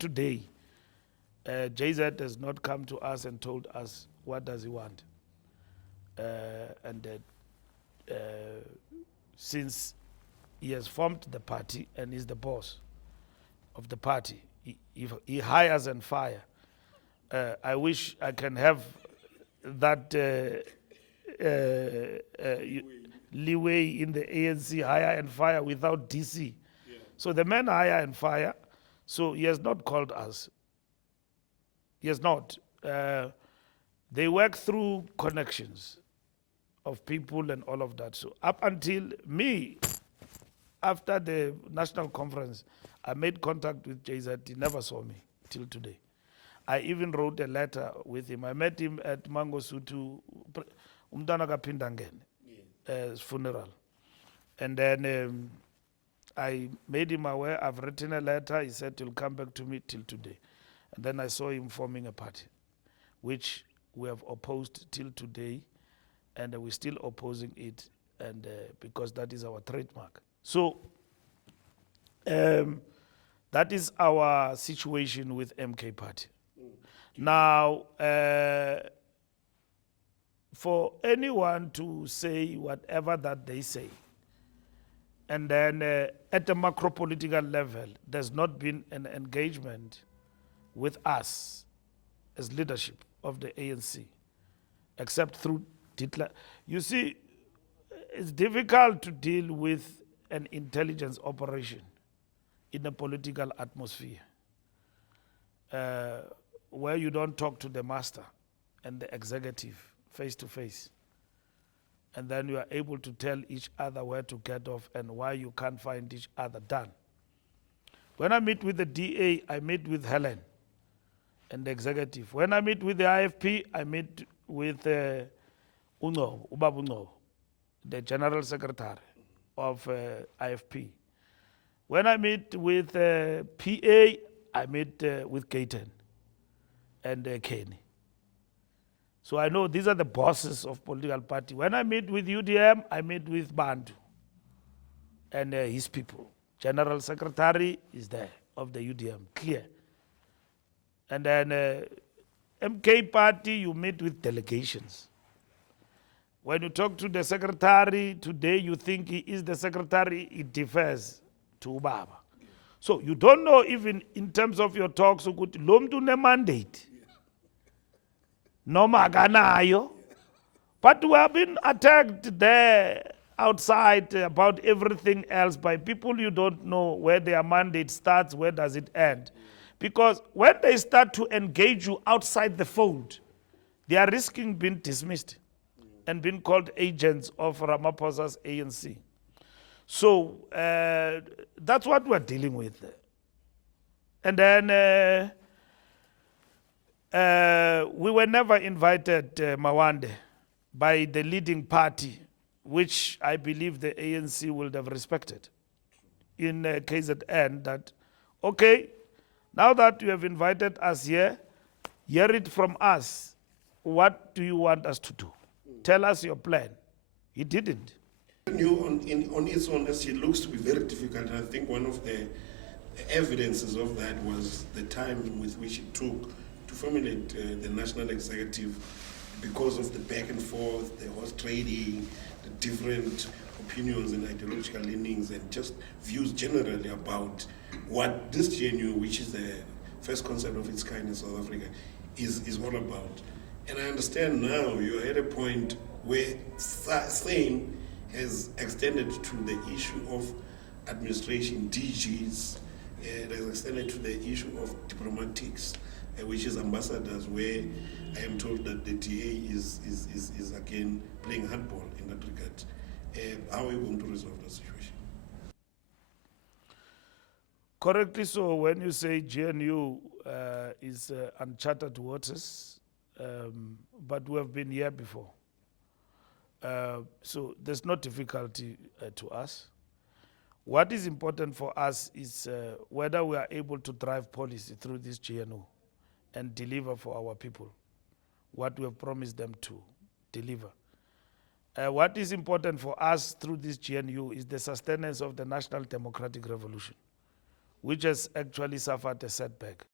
today, JZ has not come to us and told us what does he want. Since he has formed the party and is the boss of the party, he hires and fires. I wish I can have that leeway in the ANC, hire and fire without DC. Yeah. So the men hire and fire. So he has not called us. He has not. They work through connections of people and all of that. So up until me, after the national conference, I made contact with JZ. He never saw me till today. I even wrote a letter with him. I met him at Mangosuthu, Umdana Kapindangen, funeral. And then I made him aware, I've written a letter. He said he'll come back to me till today. And then I saw him forming a party, which we have opposed till today, and we're still opposing it, and because that is our trademark. So that is our situation with MK Party. Now, for anyone to say whatever that they say, and then at the macro political level, there's not been an engagement with us as leadership of the ANC, except through you see, it's difficult to deal with an intelligence operation in a political atmosphere where you don't talk to the master and the executive face to face. And then you are able to tell each other where to get off and why you can't find each other done. When I meet with the DA, I meet with Helen and the executive. When I meet with the IFP, I meet with Ubabu, the General Secretary of IFP. When I meet with PA, I meet with Gaten and Kenny. So I know these are the bosses of political party. When I meet with UDM, I meet with Bantu and his people. General Secretary is there of the UDM, clear. And then MK Party, you meet with delegations. When you talk to the secretary today, you think he is the secretary, it differs to Ubaba. So you don't know even in terms of your talks, lomtu ne mandate. No maganayo. But we have been attacked there outside about everything else by people you don't know where their mandate starts, where does it end. Because when they start to engage you outside the fold, they are risking being dismissed and being called agents of Ramaphosa's ANC. So that's what we're dealing with. And then we were never invited, Mawande, by the leading party, which I believe the ANC would have respected in KZN, that, okay, now that you have invited us here, hear it from us. What do you want us to do? Tell us your plan. He didn't. On its own, it looks to be very difficult. And I think one of the evidences of that was the time with which it took to formulate the national executive, because of the back and forth, the horse trading, the different opinions and ideological leanings, and just views generally about what this GNU, which is the first concept of its kind in South Africa, is all about. And I understand now you're at a point where same has extended to the issue of administration, DGs, it has extended to the issue of diplomatics, which is ambassadors, where I am told that the DA is again playing hardball in that regard. How are you going to resolve that situation? Correctly so, when you say GNU is uncharted waters, but we have been here before. So there's no difficulty to us. What is important for us is whether we are able to drive policy through this GNU and deliver for our people what we have promised them to deliver. What is important for us through this GNU is the sustenance of the National Democratic Revolution, which has actually suffered a setback.